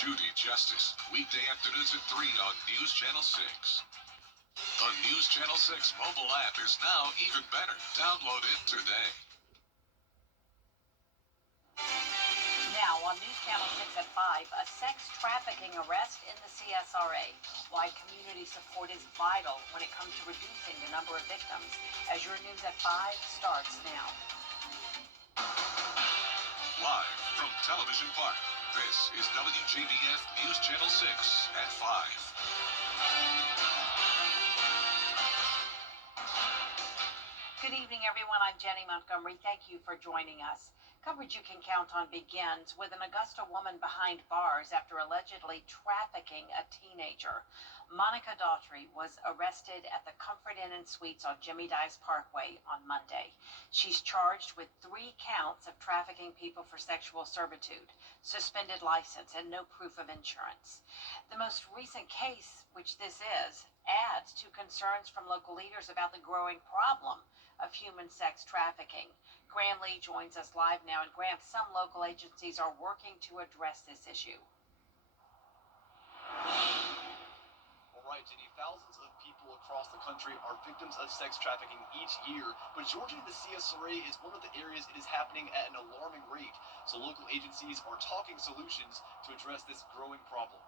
Judy Justice, weekday afternoons at 3 on News Channel 6. The News Channel 6 mobile app is now even better. Download it today. Now on News Channel 6 at 5, a sex trafficking arrest in the CSRA. Why community support is vital when it comes to reducing the number of victims. As your News at 5 starts now. Live from Television Park, this is WJBF News Channel 6 at 5. Good evening, everyone. I'm Jenny Montgomery. Thank you for joining us. Coverage you can count on begins with an Augusta woman behind bars after allegedly trafficking a teenager. Monica Daughtry was arrested at the Comfort Inn and Suites on Jimmy Dives Parkway on Monday. She's charged with 3 counts of trafficking people for sexual servitude, suspended license, and no proof of insurance. The most recent case, which this is, adds to concerns from local leaders about the growing problem of human sex trafficking. Graham Lee joins us live now. And Graham, some local agencies are working to address this issue. All right, Jenny, thousands of people across the country are victims of sex trafficking each year, but Georgia, the CSRA, is one of the areas it is happening at an alarming rate. So local agencies are talking solutions to address this growing problem.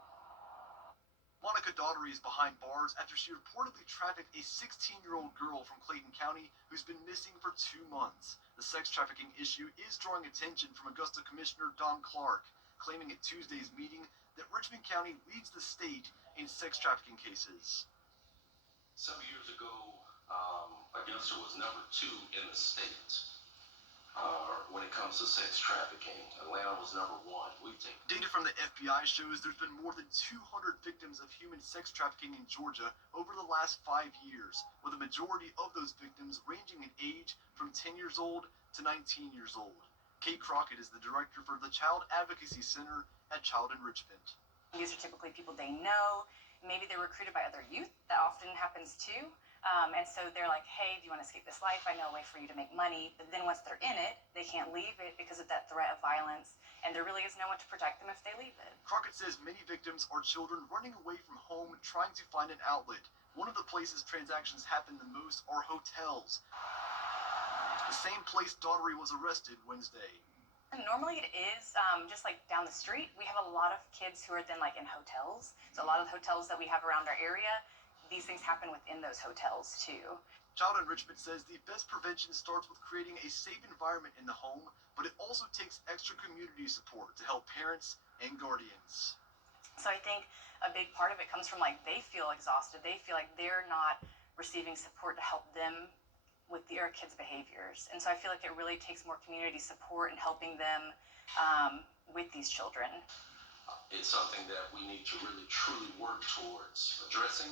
Monica Daughtry is behind bars after she reportedly trafficked a 16-year-old girl from Clayton County who's been missing for 2 months. The sex trafficking issue is drawing attention from Augusta Commissioner Don Clark, claiming at Tuesday's meeting that Richmond County leads the state in sex trafficking cases. Some years ago, Augusta was number 2 in the state when it comes to sex trafficking. Atlanta was number 1. Data from the FBI shows there's been more than 200 victims of human sex trafficking in Georgia over the last 5 years, with a majority of those victims ranging in age from 10 years old to 19 years old. Kate Crockett is the director for the Child Advocacy Center at Child Enrichment. These are typically people they know. Maybe they're recruited by other youth. That often happens too. And so they're like, hey, do you want to escape this life? I know a way for you to make money. But then once they're in it, they can't leave it because of that threat of violence. And there really is no one to protect them if they leave it. Crockett says many victims are children running away from home, trying to find an outlet. One of the places transactions happen the most are hotels. The same place Daughtry was arrested Wednesday. And normally it is just like down the street. We have a lot of kids who are then like in hotels. So a lot of the hotels that we have around our area, these things happen within those hotels too. Child Enrichment says the best prevention starts with creating a safe environment in the home, but it also takes extra community support to help parents and guardians. So I think a big part of it comes from like they feel exhausted. They feel like they're not receiving support to help them with their kids' behaviors. And so I feel like it really takes more community support and helping them with these children. It's something that we need to really truly work towards addressing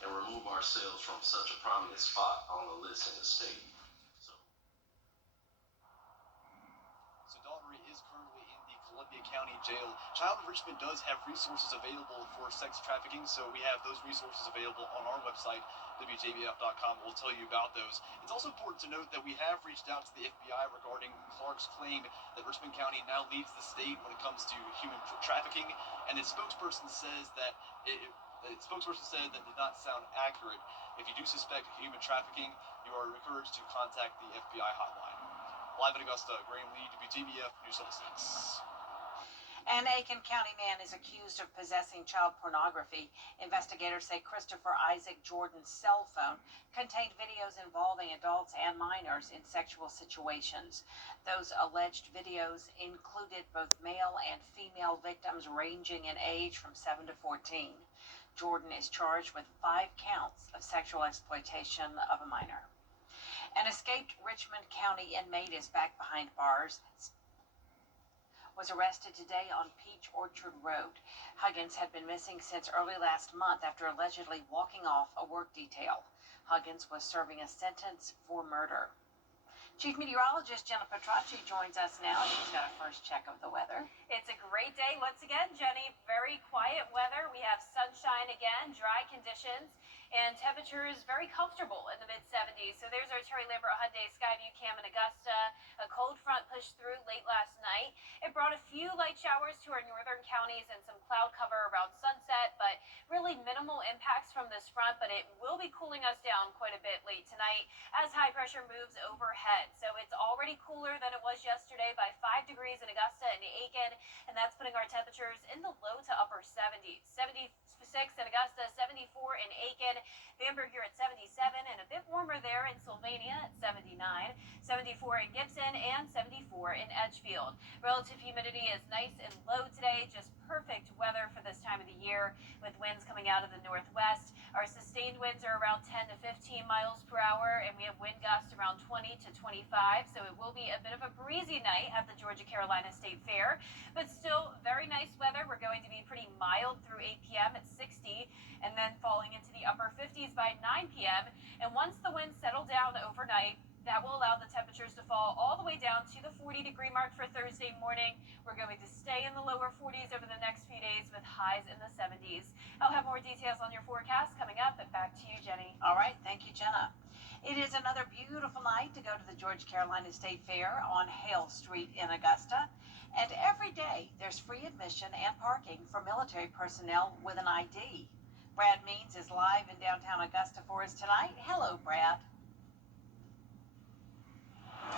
and remove ourselves from such a prominent spot on the list in the state. So Daughtry is currently in the Columbia County Jail. Child Enrichment does have resources available for sex trafficking, so we have those resources available on our website, WJBF.com. We'll tell you about those. It's also important to note that we have reached out to the FBI regarding Clark's claim that Richmond County now leads the state when it comes to human trafficking, and its spokesperson says that that did not sound accurate. If you do suspect human trafficking, you are encouraged to contact the FBI hotline. Live in Augusta, Graham Lee, WJBF News 6. An Aiken County man is accused of possessing child pornography. Investigators say Christopher Isaac Jordan's cell phone contained videos involving adults and minors in sexual situations. Those alleged videos included both male and female victims ranging in age from 7 to 14. Jordan is charged with 5 counts of sexual exploitation of a minor. An escaped Richmond County inmate is back behind bars. Was arrested today on Peach Orchard Road. Huggins had been missing since early last month after allegedly walking off a work detail. Huggins was serving a sentence for murder. Chief Meteorologist Jenna Petracci joins us now. She's got a first check of the weather. It's a great day once again, Jenny. Very quiet weather. We have sunshine again, dry conditions. and temperatures very comfortable in the mid-70s. So there's our Terry Lambert Hyundai Skyview cam in Augusta. A cold front pushed through late last night. It brought a few light showers to our northern counties and some cloud cover around sunset, but really minimal impacts from this front. But it will be cooling us down quite a bit late tonight as high pressure moves overhead. So it's already cooler than it was yesterday by 5 degrees in Augusta and Aiken, and that's putting our temperatures in the low to upper 70s. 76 in Augusta, 74 in Aiken, Bamberg here at 77, and a bit warmer there in Sylvania at 79, 74 in Gibson, and 74 in Edgefield. Relative humidity is nice and low today, just perfect weather for this time of the year with winds coming out of the northwest. Our sustained winds are around 10 to 15 miles per hour, and we have wind gusts around 20 to 25, so it will be a bit of a breezy night at the Georgia-Carolina State Fair, but still very nice weather. We're going to be pretty mild through 8 p.m. at 60, and then falling into the upper 50s by 9 p.m. And once the winds settle down overnight, that will allow the temperatures to fall all the way down to the 40-degree mark for Thursday morning. We're going to stay in the lower 40s over the next few days with highs in the 70s. I'll have more details on your forecast coming up, but back to you, Jenny. All right, thank you, Jenna. It is another beautiful night to go to the Georgia-Carolina State Fair on Hale Street in Augusta. And every day there's free admission and parking for military personnel with an ID. Brad Means is live in downtown Augusta for us tonight. Hello, Brad.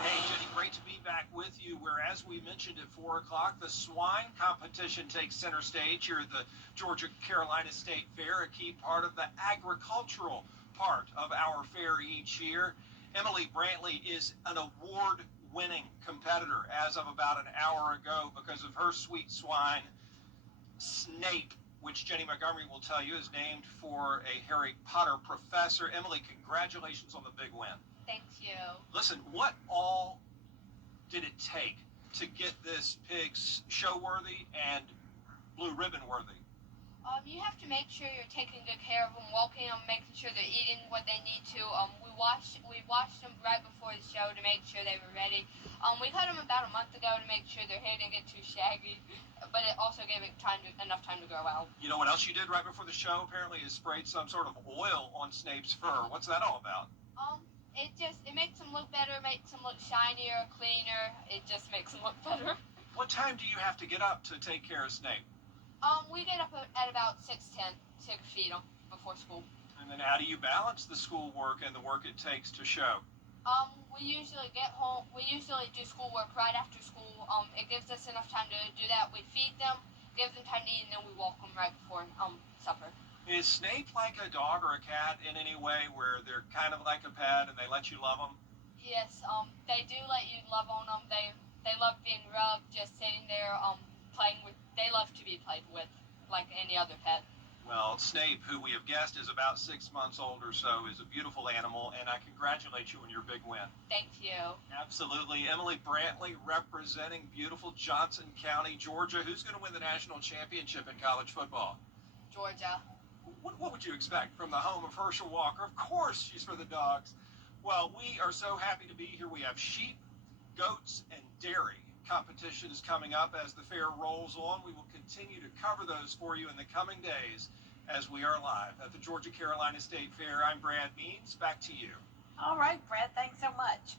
Hey, Jenny, great to be back with you. Where, as we mentioned at 4 o'clock, the swine competition takes center stage here at the Georgia-Carolina State Fair, a key part of the agricultural part of our fair each year. Emily Brantley is an award-winning competitor as of about an hour ago because of her sweet swine, Snape, which Jenny Montgomery will tell you is named for a Harry Potter professor. Emily, congratulations on the big win. Thank you. Listen, what all did it take to get this pig show-worthy and blue ribbon-worthy? You have to make sure you're taking good care of them, walking them, making sure they're eating what they need to. We washed them right before the show to make sure they were ready. We cut them about a month ago to make sure their hair didn't get too shaggy, but it also gave it enough time to grow out. You know what else you did right before the show? Apparently you sprayed some sort of oil on Snape's fur. What's that all about? It makes them look better, makes them look shinier, cleaner. It just makes them look better. What time do you have to get up to take care of Snape? We get up at about 6:10 to feed them before school. And then how do you balance the schoolwork and the work it takes to show? We usually get home. We usually do schoolwork right after school. It gives us enough time to do that. We feed them, give them time to eat, and then we walk them right before supper. Is Snape like a dog or a cat in any way where they're kind of like a pet and they let you love them? Yes, they do let you love on them. They love being rubbed, just sitting there, playing with. They love to be played with, like any other pet. Well, Snape, who we have guessed is about 6 months old or so, is a beautiful animal, and I congratulate you on your big win. Thank you. Absolutely. Emily Brantley representing beautiful Johnson County, Georgia. Who's going to win the national championship in college football? Georgia. What would you expect from the home of Herschel Walker? Of course, she's for the dogs. Well, we are so happy to be here. We have sheep, goats, and dairy competitions coming up as the fair rolls on. We will continue to cover those for you in the coming days as we are live at the Georgia-Carolina State Fair. I'm Brad Means. Back to you. All right, Brad, thanks so much.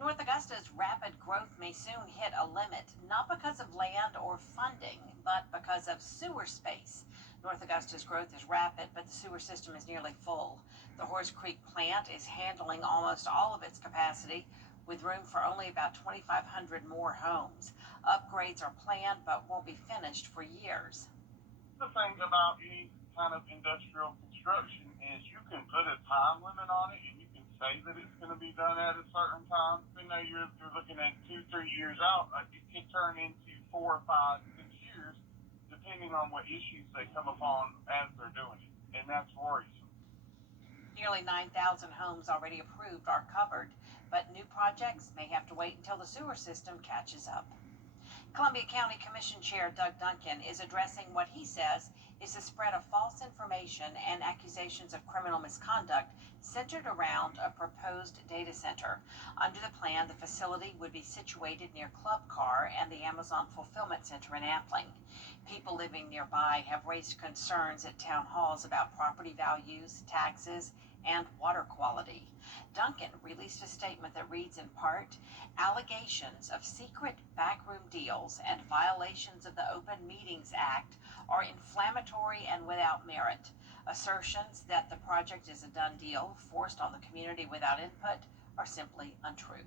North Augusta's rapid growth may soon hit a limit, not because of land or funding, but because of sewer space. North Augusta's growth is rapid, but the sewer system is nearly full. The Horse Creek plant is handling almost all of its capacity, with room for only about 2,500 more homes. Upgrades are planned, but won't be finished for years. The thing about any kind of industrial construction is you can put a time limit on it, and you can say that it's going to be done at a certain time. Even though you're looking at 2-3 years out, it can turn into 4 or 5, 6 years, depending on what issues they come upon as they're doing it, and that's worrisome. Nearly 9,000 homes already approved are covered, but new projects may have to wait until the sewer system catches up. Columbia County Commission Chair Doug Duncan is addressing what he says is the spread of false information and accusations of criminal misconduct centered around a proposed data center. Under the plan, the facility would be situated near Club Car and the Amazon Fulfillment Center in Appling. People living nearby have raised concerns at town halls about property values, taxes, and water quality. Duncan released a statement that reads in part, allegations of secret backroom deals and violations of the Open Meetings Act are inflammatory and without merit. Assertions that the project is a done deal, forced on the community without input, are simply untrue.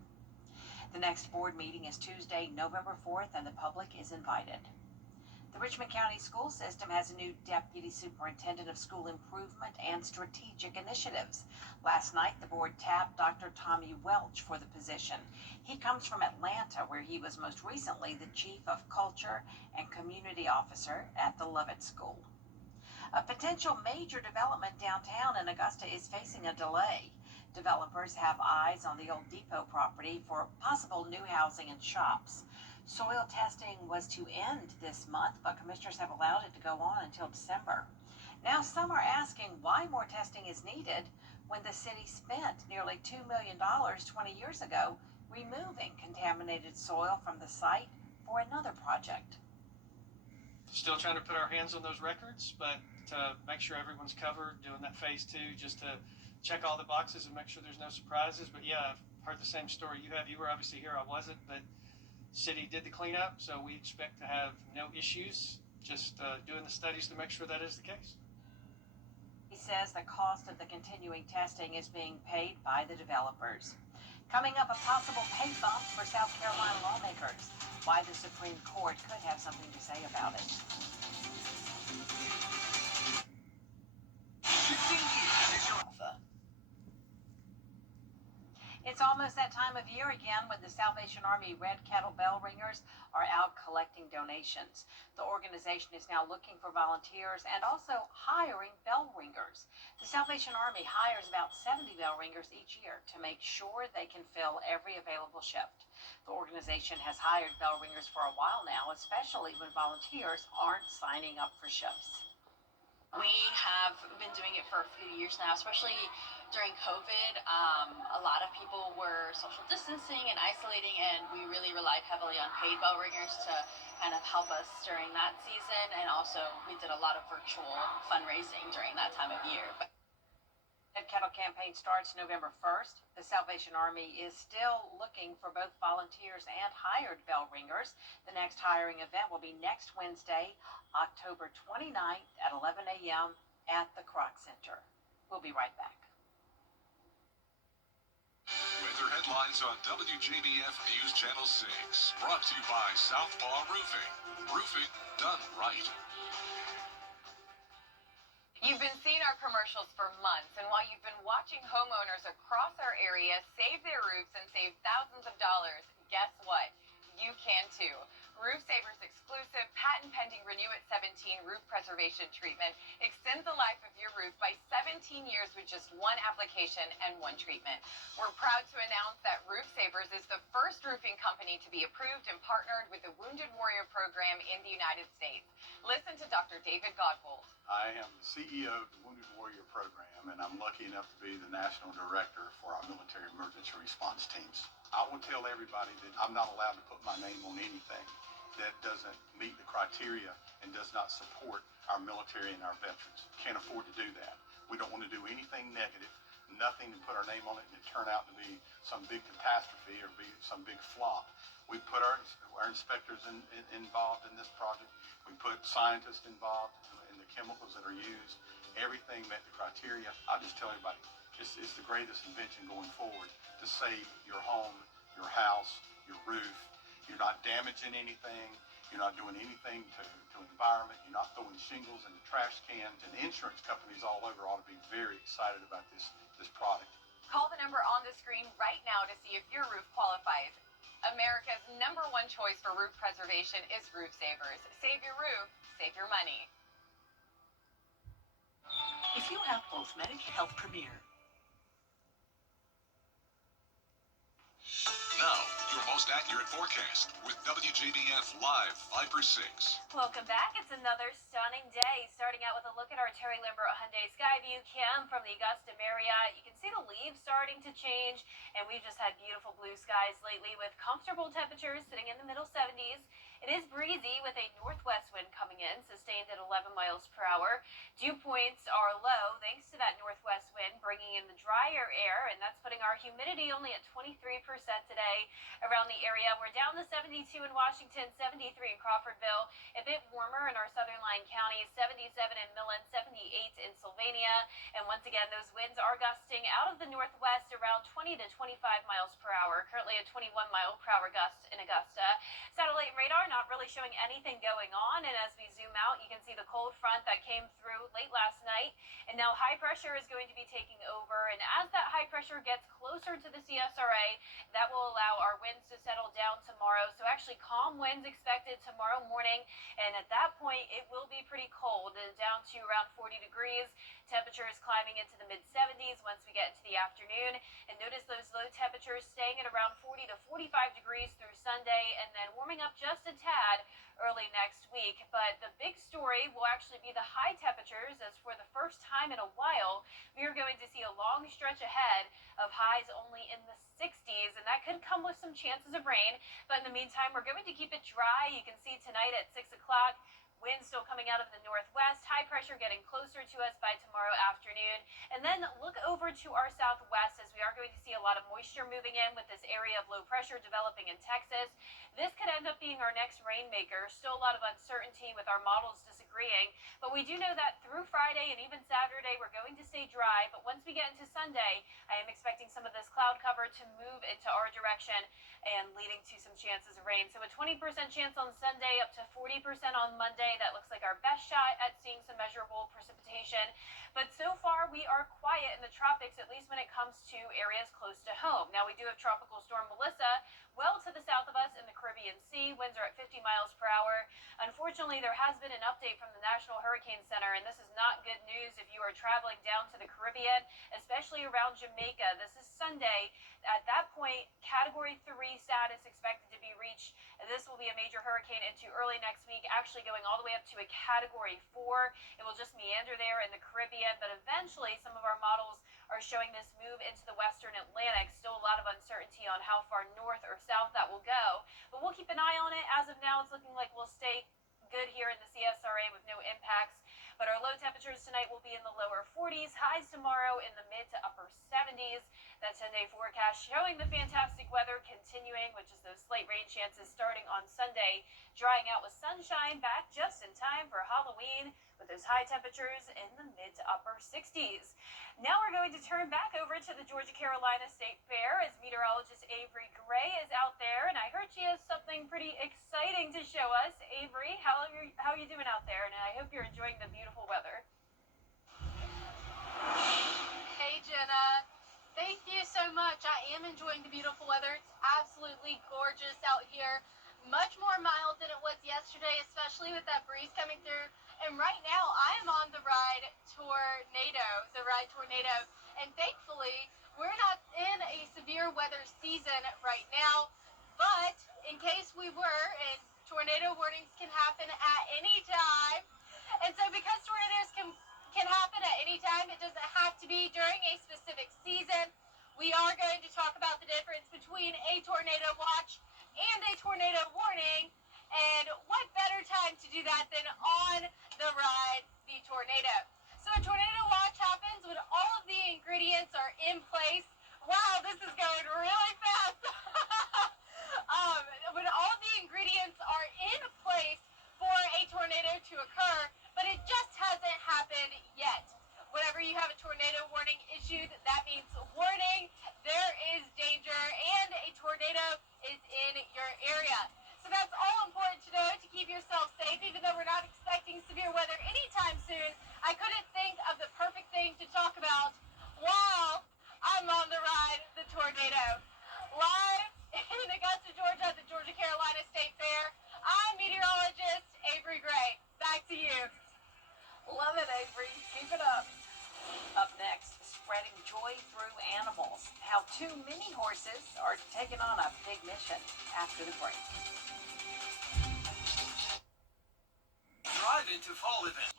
The next board meeting is Tuesday, November 4th, and the public is invited. The Richmond County School System has a new Deputy Superintendent of School Improvement and Strategic Initiatives. Last night, the board tapped Dr. Tommy Welch for the position. He comes from Atlanta, where he was most recently the Chief of Culture and Community Officer at the Lovett School. A potential major development downtown in Augusta is facing a delay. Developers have eyes on the old depot property for possible new housing and shops. Soil testing was to end this month, but commissioners have allowed it to go on until December. Now some are asking why more testing is needed when the city spent nearly $2 million 20 years ago removing contaminated soil from the site for another project. Still trying to put our hands on those records, but to make sure everyone's covered, doing that phase 2, just to check all the boxes and make sure there's no surprises. But yeah, I've heard the same story you have. You were obviously here, I wasn't, but city did the cleanup, so we expect to have no issues, just doing the studies to make sure that is the case. He says the cost of the continuing testing is being paid by the developers. Coming up, a possible pay bump for South Carolina lawmakers. Why the Supreme Court could have something to say about it. It's almost that time of year again when the Salvation Army Red Kettle Bell Ringers are out collecting donations. The organization is now looking for volunteers and also hiring bell ringers. The Salvation Army hires about 70 bell ringers each year to make sure they can fill every available shift. The organization has hired bell ringers for a while now, especially when volunteers aren't signing up for shifts. We have been doing it for a few years now, especially during COVID. A lot of people were social distancing and isolating, and we really relied heavily on paid bell ringers to kind of help us during that season. And also, we did a lot of virtual fundraising during that time of year. The Kettle campaign starts November 1st. The Salvation Army is still looking for both volunteers and hired bell ringers. The next hiring event will be next Wednesday, October 29th at 11 a.m. at the Kroc Center. We'll be right back. Weather headlines on WJBF News Channel 6. Brought to you by Southpaw Roofing. Roofing done right. You've been seeing our commercials for months, and while you've been watching homeowners across our area save their roofs and save thousands of dollars, guess what? You can too. Roof Saver's exclusive patent-pending Renew at 17 roof preservation treatment extends the life of your roof by 17 years with just one application and one treatment. We're proud to announce that Roof Savers is the first roofing company to be approved and partnered with the Wounded Warrior Program in the United States. Listen to Dr. David Godbold. I am the CEO of the Wounded Warrior Program, and I'm lucky enough to be the National Director for our military emergency response teams. I will tell everybody that I'm not allowed to put my name on anything that doesn't meet the criteria and does not support our military and our veterans. Can't afford to do that. We don't want to do anything negative, nothing to put our name on it and it turn out to be some big catastrophe or be some big flop. We put our inspectors involved in this project. We put scientists involved in the chemicals that are used. Everything met the criteria. I just tell everybody, it's the greatest invention going forward to save your home, your house, your roof. You're not damaging anything. You're not doing anything to environment. You're not throwing shingles in the trash cans. And insurance companies all over ought to be very excited about this product. Call the number on the screen right now to see if your roof qualifies. America's #1 choice for roof preservation is Roof Savers. Save your roof, save your money. If you have both Medicare Health Premier Now, your most accurate forecast with WJBF Live 5 for 6. Welcome back. It's another stunning day. Starting out with a look at our Terry Lambert Hyundai Skyview cam from the Augusta Marriott. You can see the leaves starting to change, and we've just had beautiful blue skies lately with comfortable temperatures sitting in the middle 70s. It is breezy with a northwest wind coming in, sustained at 11 miles per hour. Dew points are low thanks to that northwest wind bringing in the drier air, and that's putting our humidity only at 23% today around the area. We're down to 72 in Washington, 73 in Crawfordville, a bit warmer in our southern line counties, 77 in Millen, 78 in Sylvania. And once again, those winds are gusting out of the northwest around 20 to 25 miles per hour. Currently a 21 mile per hour gust in Augusta. Satellite radar not really showing anything going on, and as we zoom out, you can see the cold front that came through late last night, and now high pressure is going to be taking over. And as that high pressure gets closer to the CSRA, that will allow our winds to settle down tomorrow. So actually calm winds expected tomorrow morning, and at that point it will be pretty cold, down to around 40 degrees. Temperatures climbing into the mid 70s once we get into the afternoon, and notice those low temperatures staying at around 40 to 45 degrees through Sunday, and then warming up just a tad early next week. But the big story will actually be the high temperatures, as for the first time in a while we are going to see a long stretch ahead of highs only in the 60s, and that could come with some chances of rain. But in the meantime, we're going to keep it dry. You can see tonight at 6 o'clock, wind still coming out of the northwest, high pressure getting closer to us by tomorrow afternoon. And then look over to our southwest, as we are going to see a lot of moisture moving in with this area of low pressure developing in Texas. This could end up being our next rainmaker. Still a lot of uncertainty with our models disagreeing, but we do know that through Friday and even Saturday we're going to stay dry. But once we get into Sunday, I am expecting some of this cloud cover to move into our direction and leading to some chances of rain. So a 20% chance on Sunday, up to 40% on Monday. That looks like our best shot at seeing some measurable precipitation. But so far we are quiet in the tropics, at least when it comes to areas close to home. Now we do have Tropical Storm Melissa well to the south of us in the Caribbean Sea. Winds are at 50 miles per hour. Unfortunately, there has been an update from the National Hurricane Center, and this is not good news if you are traveling down to the Caribbean, especially around Jamaica. This is Sunday. At that point, Category 3 status expected to be reached. This will be a major hurricane into early next week, actually going all the way up to a Category 4. It will just meander there in the Caribbean, but eventually some of our models are showing this move into the western Atlantic. Still a lot of uncertainty on how far north or south that will go, but we'll keep an eye on it. As of now, it's looking like we'll stay good here in the CSRA with no impacts. But our low temperatures tonight will be in the lower 40s, highs tomorrow in the mid to upper 70s. That 10-day forecast showing the fantastic weather continuing, which is those slight rain chances starting on Sunday, drying out with sunshine back just in time for Halloween, with those high temperatures in the mid to upper 60s. Now we're going to turn back over to the Georgia-Carolina State Fair, as meteorologist Avery Gray is out there, and I heard she has something pretty exciting to show us. Avery, how are you doing out there? And I hope you're enjoying the beautiful weather. Hey, Jenna. Thank you so much. I am enjoying the beautiful weather. It's absolutely gorgeous out here. Much more mild than it was yesterday, especially with that breeze coming through. And right now, I am on the ride Tornado, and thankfully, we're not in a severe weather season right now. But in case we were, and tornado warnings can happen at any time. And so because tornadoes can happen at any time, it doesn't have to be during a specific season. We are going to talk about the difference between a tornado watch and a tornado warning. And what better time to do that than on the ride, the tornado. So a tornado watch happens when all of the ingredients are in place. Wow, this is going really fast. When all the ingredients are in place for a tornado to occur, but it just hasn't happened yet. Whenever you have a tornado warning issued, that means warning, there is danger, and a tornado is in your area. So that's all important to know to keep yourself safe. Even though we're not expecting severe weather anytime soon, I couldn't think of the perfect thing to talk about while I'm on the ride, the tornado. Live in Augusta, Georgia, at the Georgia-Carolina State Fair, I'm meteorologist Avery Gray. Back to you. Love it, Avery. Keep it up. Up next, spreading joy two mini horses are taking on a big mission after the break. Drive into fall event.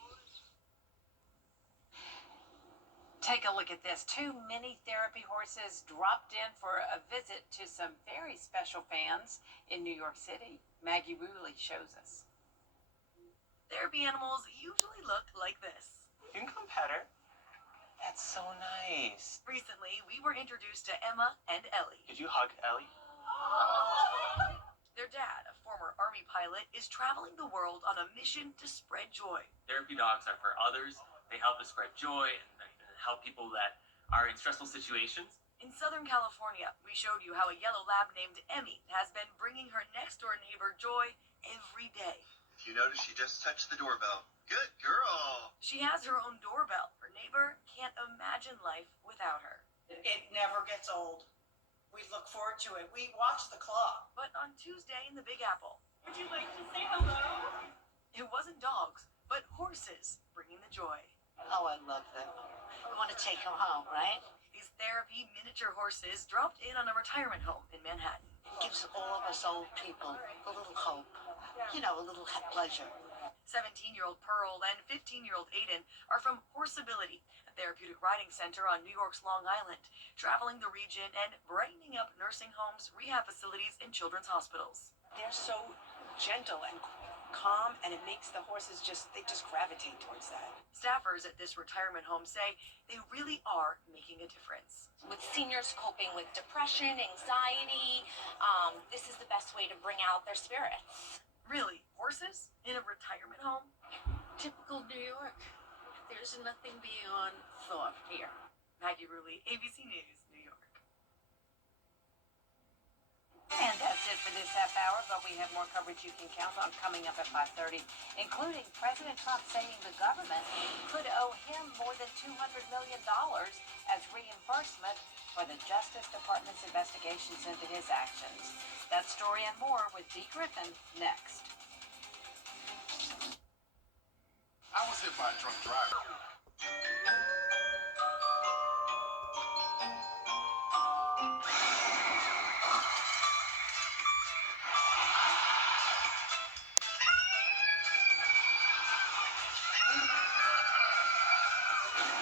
Take a look at this. Two mini therapy horses dropped in for a visit to some very special fans in New York City. Maggie Ruley shows us. Therapy animals usually look like this. You can come pet her. That's so nice. Recently, we were introduced to Emma and Ellie. Did you hug Ellie? Their dad, a former Army pilot, is traveling the world on a mission to spread joy. Therapy dogs are for others. They help us spread joy and help people that are in stressful situations. In Southern California, we showed you how a yellow lab named Emmy has been bringing her next-door neighbor joy every day. If you notice, she just touched the doorbell. Good girl. She has her own doorbell. Her neighbor can't imagine life without her. It never gets old. We look forward to it. We watch the clock. But on Tuesday in the Big Apple, Would you like to say hello? it wasn't dogs, but horses bringing the joy. Oh, I love them. We want to take them home, right? These therapy miniature horses dropped in on a retirement home in Manhattan. It gives all of us old people a little hope. You know, a little pleasure. 17-year-old Pearl and 15-year-old Aiden are from Horseability, a therapeutic riding center on New York's Long Island, traveling the region and brightening up nursing homes, rehab facilities, and children's hospitals. They're so gentle and calm, and it makes the horses they just gravitate towards that. Staffers at this retirement home say they really are making a difference. With seniors coping with depression, anxiety, this is the best way to bring out their spirits. Really, horses in a retirement home? Typical New York. There's nothing beyond thought here. Maggie Ruley, ABC News, New York. And that's it for this half hour, but we have more coverage you can count on coming up at 5:30, including President Trump saying the government could owe him more than $200 million as reimbursement for the Justice Department's investigations into his actions. That story and more with Dee Griffin next. I was hit by a drunk driver.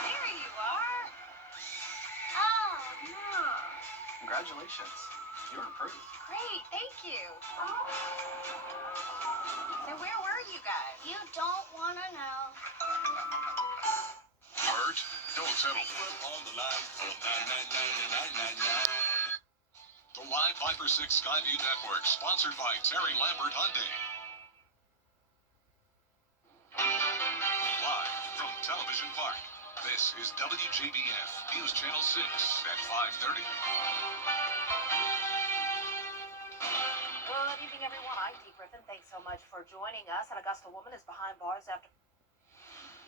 There you are. Oh, no. Congratulations. You're approved. Great, thank you. So where were you guys? You don't want to know. Hurt? Don't settle for it on the line for 999. The Live Viper 6 Skyview Network, sponsored by Terry Lambert Hyundai. Live from Television Park, this is WJBF News Channel 6 at 5:30. Good evening, everyone. I'm Dee Griffin. Thanks so much for joining us. An Augusta woman is behind bars after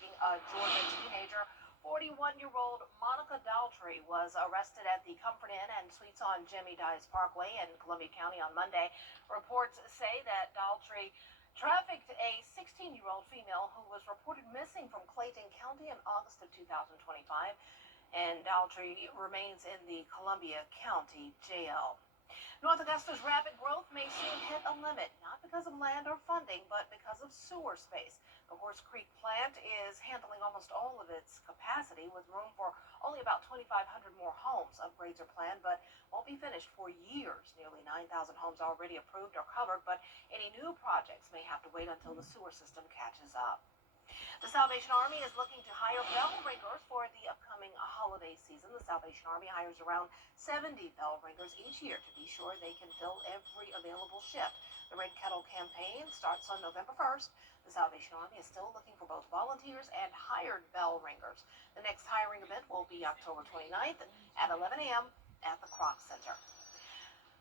being a Georgia teenager. 41-year-old Monica Daltrey was arrested at the Comfort Inn and Suites on Jimmy Dias Parkway in Columbia County on Monday. Reports say that Daltrey trafficked a 16-year-old female who was reported missing from Clayton County in August of 2025, and Daltrey remains in the Columbia County Jail. North Augusta's rapid growth may soon hit a limit, not because of land or funding, but because of sewer space. The Horse Creek plant is handling almost all of its capacity, with room for only about 2,500 more homes. Upgrades are planned, but won't be finished for years. Nearly 9,000 homes already approved or covered, but any new projects may have to wait until the sewer system catches up. The Salvation Army is looking to hire bell ringers for the upcoming holiday season. The Salvation Army hires around 70 bell ringers each year to be sure they can fill every available shift. The Red Kettle campaign starts on November 1st. The Salvation Army is still looking for both volunteers and hired bell ringers. The next hiring event will be October 29th at 11 a.m. at the Kroc Center.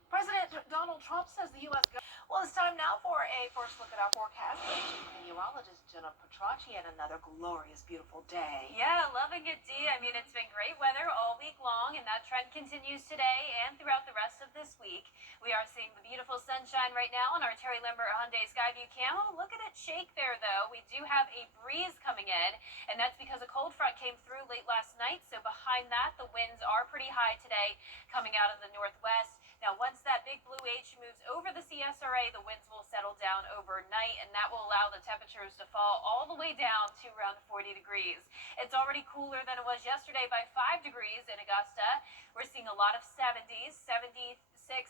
President Donald Trump says the U.S. Well, it's time now for a first look at our forecast with Chief Meteorologist Jenna Petracci and another glorious, beautiful day. Yeah, loving it, Dee. I mean, it's been great weather all week long, and that trend continues today and throughout the rest of this week. We are seeing the beautiful sunshine right now on our Terry Lambert Hyundai Skyview Camo. Look at it shake there, though. We do have a breeze coming in, and that's because a cold front came through late last night. So behind that, the winds are pretty high today coming out of the northwest. Now, once that big blue H moves over the CSRA, the winds will settle down overnight, and that will allow the temperatures to fall all the way down to around 40 degrees. It's already cooler than it was yesterday by 5 degrees in Augusta. We're seeing a lot of 70s, 76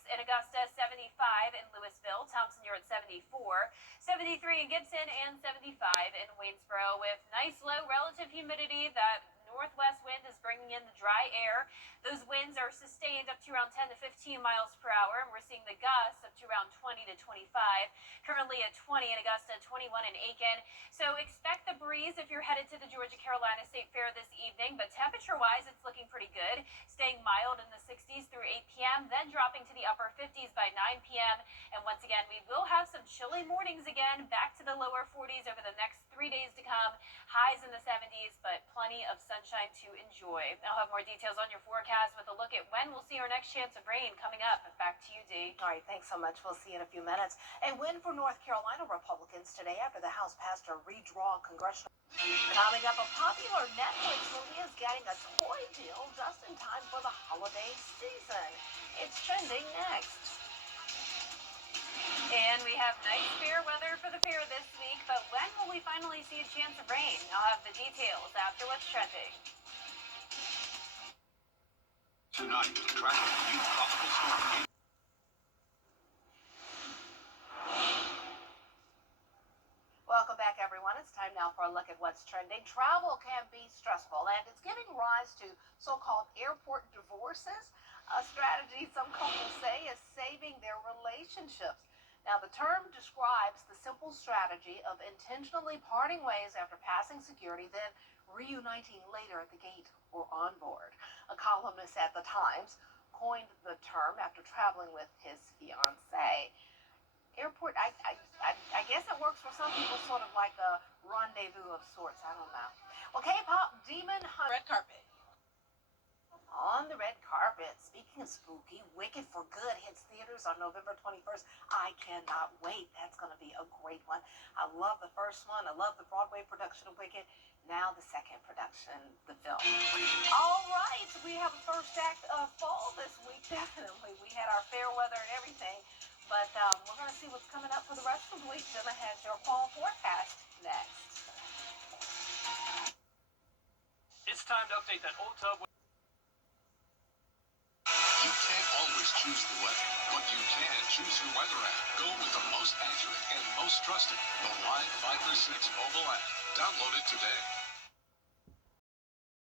in Augusta, 75 in Louisville. Thompson, you're at 74, 73 in Gibson, and 75 in Waynesboro with nice low relative humidity. That northwest wind is bringing in the dry air. Those winds are sustained up to around 10 to 15 miles per hour, and we're seeing the gusts up to around 20 to 25. Currently at 20 in Augusta, 21 in Aiken. So expect the breeze if you're headed to the Georgia-Carolina State Fair this evening, but temperature-wise, it's looking pretty good, staying mild in the 60s through 8 p.m., then dropping to the upper 50s by 9 p.m. And once again, we will have some chilly mornings again, back to the lower 40s over the next 3 days to come. Highs in the 70s, but plenty of sunshine to enjoy. I'll have more details on your forecast with a look at when we'll see our next chance of rain coming up. Back to you, Dee. All right, thanks so much. We'll see you in a few minutes. A win for North Carolina Republicans today after the House passed a redraw congressional. Coming up, a popular Netflix movie is getting a toy deal just in time for the holiday season. It's trending next. And we have nice fair weather for the fair this week, but when will we finally see a chance of rain? I'll have the details after what's trending. Tonight, tracking a new tropical storm. Welcome back, everyone. It's time now for a look at what's trending. Travel can be stressful, and it's giving rise to so-called airport divorces, a strategy some couples say is saving their relationships. Now, the term describes the simple strategy of intentionally parting ways after passing security, then reuniting later at the gate or on board. A columnist at the Times coined the term after traveling with his fiancée. Airport, I guess it works for some people, sort of like a rendezvous of sorts. I don't know. Well, K-pop demon red carpet. On the red carpet, speaking of spooky, Wicked for Good hits theaters on November 21st. I cannot wait. That's going to be a great one. I love the first one. I love the Broadway production of Wicked. Now the second production, the film. All right, we have a first act of fall this week, definitely. We had our fair weather and everything, but we're going to see what's coming up for the rest of the week. Jenna has your fall forecast next. It's time to update that old tub. You can't always choose the weather, but you can choose your weather app. Go with the most accurate and most trusted, the Live 5 6 mobile app. Download it today.